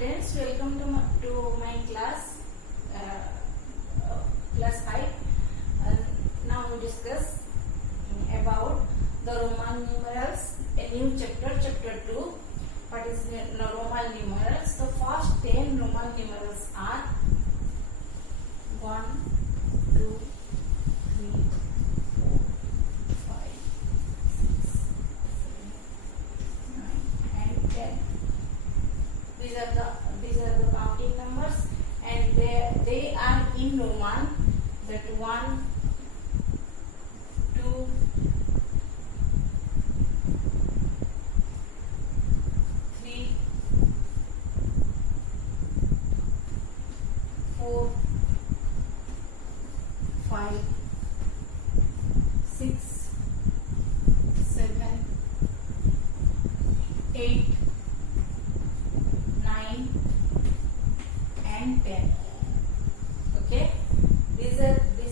students, welcome to my class, class 5. Now we discuss about the Roman numerals, a new chapter, chapter 2. What is Roman numerals? The first 10 Roman numerals are 1, 2, 3, 4, 5, 6, 7, 9 and 10. These are the counting numbers, and they are in Roman. That 1, 2, 3, 4, 5, 6, 7, 8, 9 and 10. Okay, this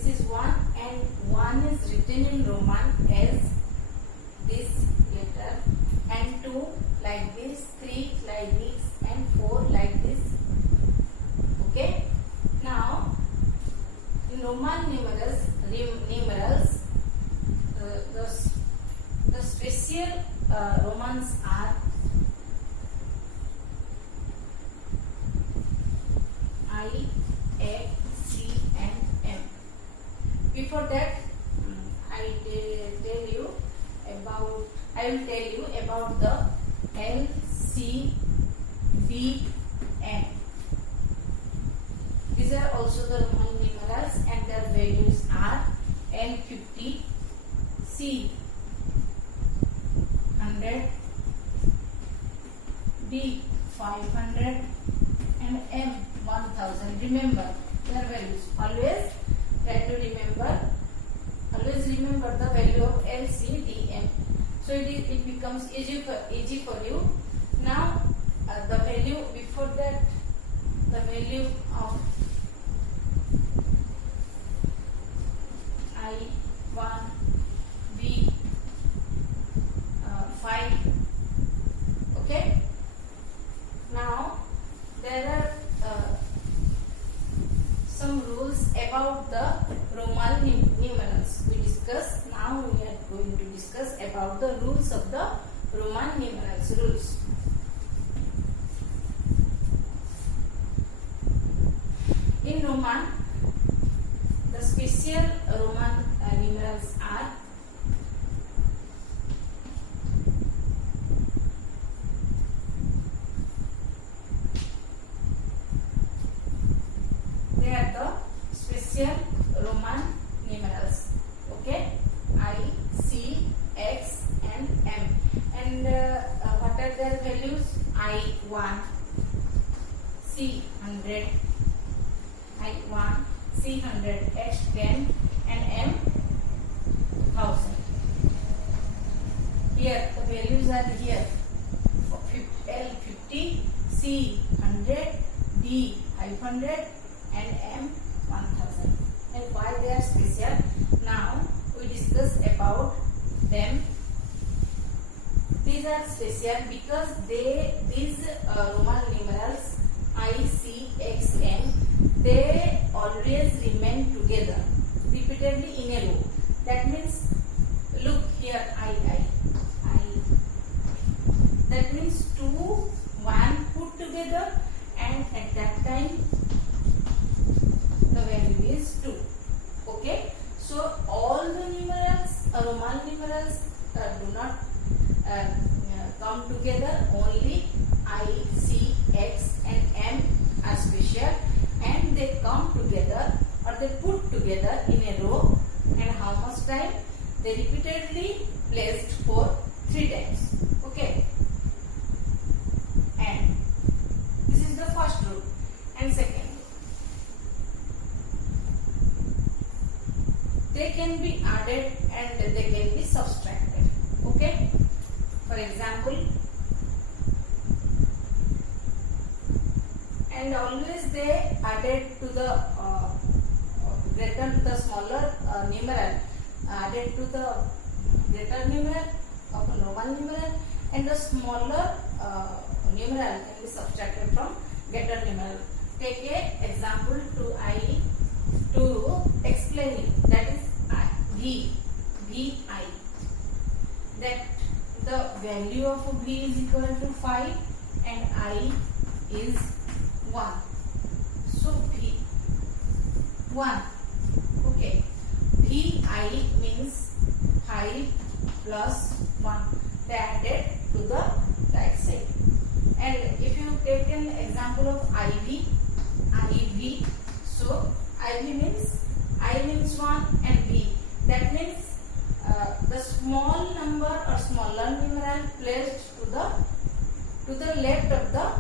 is 1, and 1 is written in Roman as this letter, and 2 like this, 3 like this, and 4 like this. Okay, now in Roman numerals, the special Romans are I, A, C and M. Before that, I will tell you about the L, C, B, M. These are also the Roman numerals, and their values are L 50, C 100, B 500 and M 1000. Remember their values. Always try to remember. Always remember the value of L, C, D, M. So it becomes easy for you. Now the value before that, the value of I, 1, B, 5. Okay. Now there are some rules about the Roman numerals. We discuss. Now we are going to discuss about the rules of the Roman numerals. Rules. In Roman, the special Roman numerals are the special Roman numerals. Okay, I, C, X and M. And what are their values? I 1, C 100, I 1, C 100, X 10 and M 1000. Here the values are here. L 50, C 100, B 500 and M 1000. And why they are special? Now we discuss about them. These are special because these Roman numerals I, C, X, M, they always remain together repeatedly in a row. That means, look here, I. That means 2, 1 put together, and at that time the value is 2. Okay, so all the numerals, Roman numerals, do not come together. Only I, C, X and M are special, and they come together or they put together in a row. And how much time? They repeatedly placed for 3 times. Okay, and this is the first rule. And second, they can be added and they can be subtracted. Okay, for example, and always they added to the smaller numeral, added to the greater numeral of a Roman numeral, and the smaller numeral can be subtracted from greater numeral. Take a example to explain it. That is vi. That the value of v is equal to 5 and I is 1. So v 1. Okay. Vi means 5 plus 1. They added to the right side. And if you take an example of IV, so IV means I means 1 and V. That means the small number or smaller numeral placed to the left of the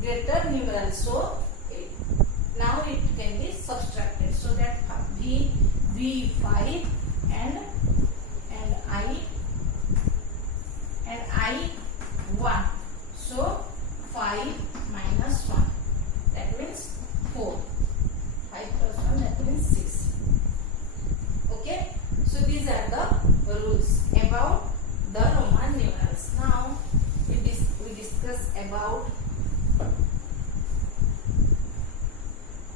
greater numeral. So now it can be subtracted. So that V 5 and I 1. So 5 minus 1, that means 4. 5 plus 1, that means 6. Okay. So these are the rules about the Roman numerals. Now we discuss about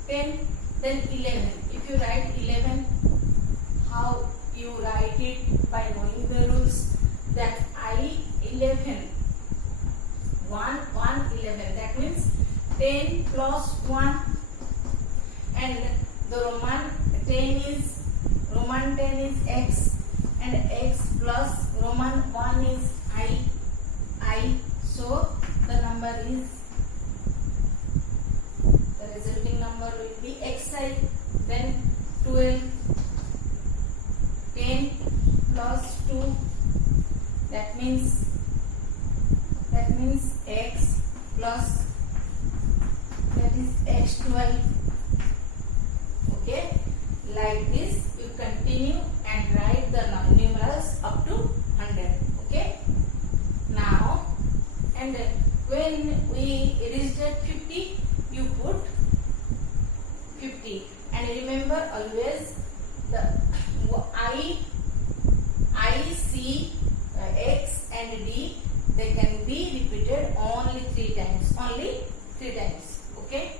10, then 11. If you write 11, how you write it? By knowing the rules. That I 11, 1 11. That means 10 plus 1, and the Roman 10 is x, and x plus Roman 1 is I. So the number is, the resulting number will be xi. Then 12, 10 plus 2, that means x plus, that is x12. Okay. Like this you continue and write the numerals up to 100. Okay. Now, and when we reached at 50, you put 50. And remember always the I, C, X and D, they can be repeated only 3 times. Only 3 times. Okay.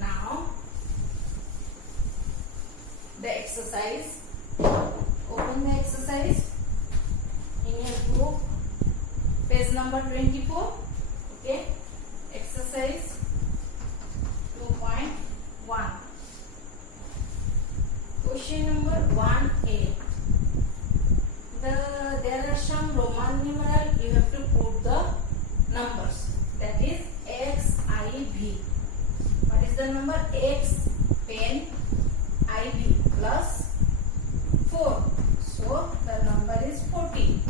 Now the exercise. Open the exercise in your book, page number 24. Okay. Exercise 2.1. Question number 1A. There are some Roman numeral. You have to put the numbers. That is XIV. What is the number? X 10, IV plus 4. So the number is 40.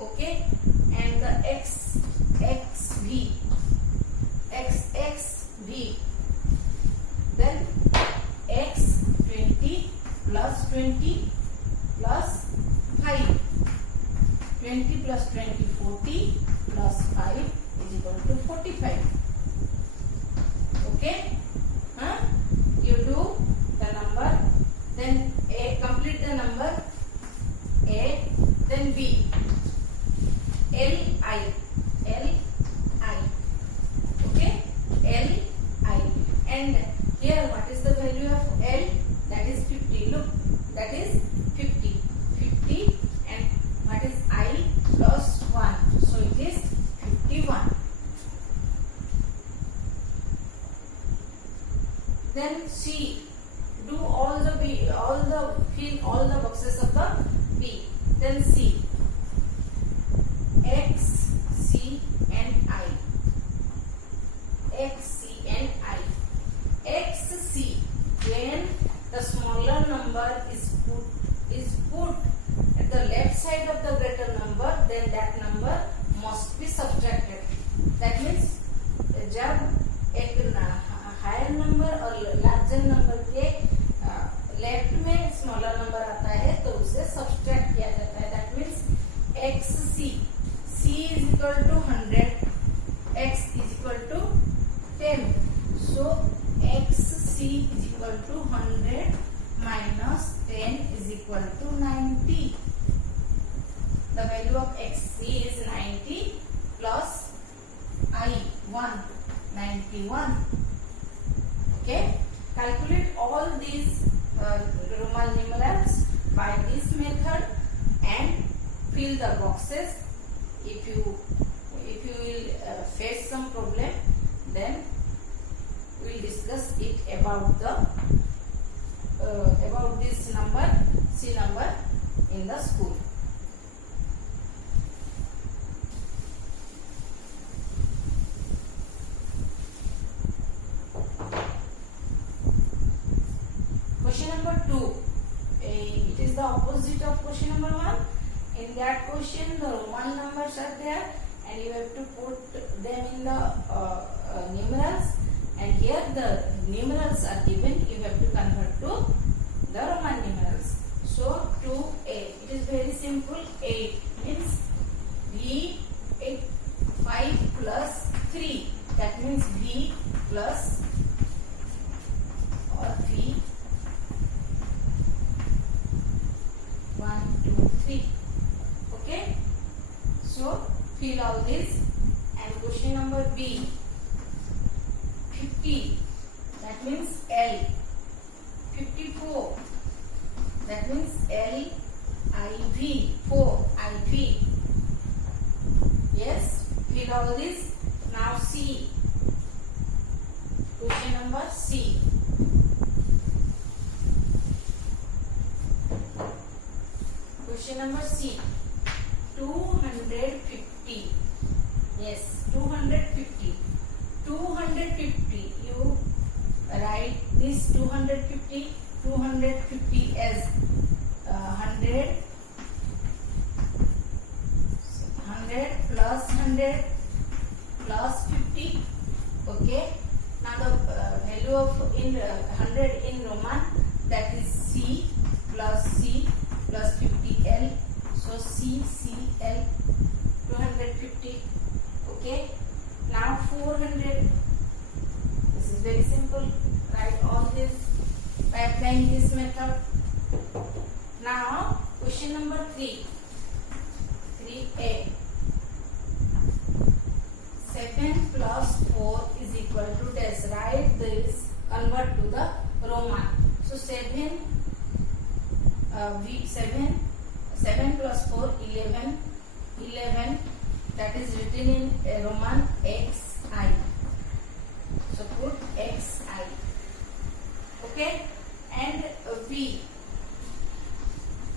Okay. And the XXV. Then X 20 plus 20 plus 5. 20 plus 20, 40 plus 5 is equal to 45. Okay. You do the number, then A, complete the number A, then B. Li. Okay. Li. And here what is the value of L? That is 50. Look, that is 50. And what is I? Plus 1. So it is 51. Then C. Do fill all the boxes of the B. Then C. X, C and I. X, C and I. X, C. When the smaller number is put at the left side of the greater number, then that number must be subtracted. That means जब एक higher number और larger number के left में smaller number आता है तो उसे subtract किया जाता है. That means X C is equal to 100, X is equal to 10. So X C is equal to 100 minus 10 is equal to 90. The value of xc is 90 plus I 1. 91. Okay, calculate all these Roman numerals by this method and fill the boxes. If you will face some problem, then we will discuss it about this number, C number, in the school. Question number 2. It is the opposite of question number 1. In that question, the Roman numbers are there, and you have to put them in the numerals. And here the numerals are given. You have to convert to the Roman numerals. So 2a. It is very simple. 8 means b 8 5 plus 3. That means b plus or v 1 2 3. Okay. So fill all this. And question number b. 50. That means L. 54. That means L I V 4 I V. Yes, fill all this. Now C. Question number C. Question number C. 250. Yes, 250. 250. You write this 250. 250 as 100 plus 100 plus 50. Okay. Now the value of in 100 in Roman, that is C plus 50 L. So C L 250. Okay. Now 400. This is very simple. Write all this by applying this method. Now question number 3. 3a. 7 plus 4 is equal to dash. Write this, convert to the Roman. So 7 plus 4 11. 11, that is written in Roman xi. So put xi. Okay. And v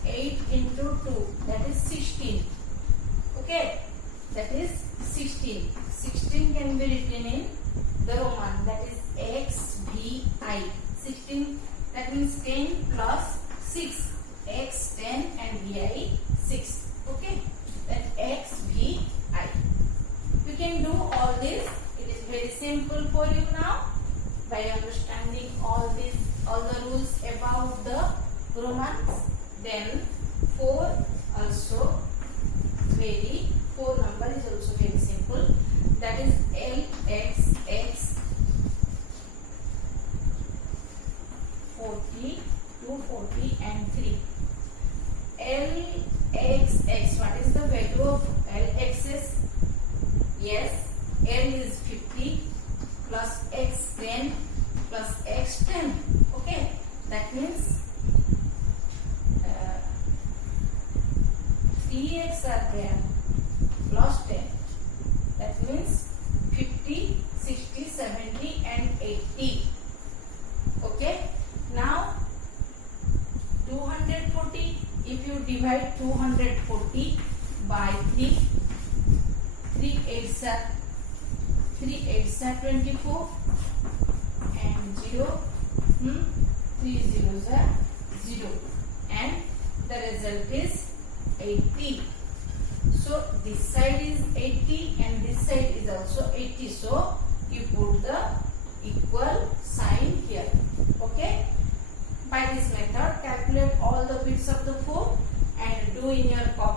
8 into 2, that is 16. Okay, that is 16. 16 can be written in the Roman, that is XVI. 16, that means 10 plus 6. X 10 and vi 6. Okay, then XVI. You can do all this. It is very simple for you now by understanding all the rules about the Romans. Then 4 also 4 number is also very simple. That is LXX 40, 240 and 3. LXX, what is the value of LXX? Yes, L is 50 plus X 10 plus X 10. Okay, that means 3x are there plus 10. That means 50, 60, 70 and 80. Okay, now 240. If you divide 240 by 3, 3 8s are 24 and 0, 3 zeros are 0, and the result is 80. So this side is 80 and this side is also 80. So you put the equal sign here. Okay. By this method, calculate all the bits of the 4 and do in your copy.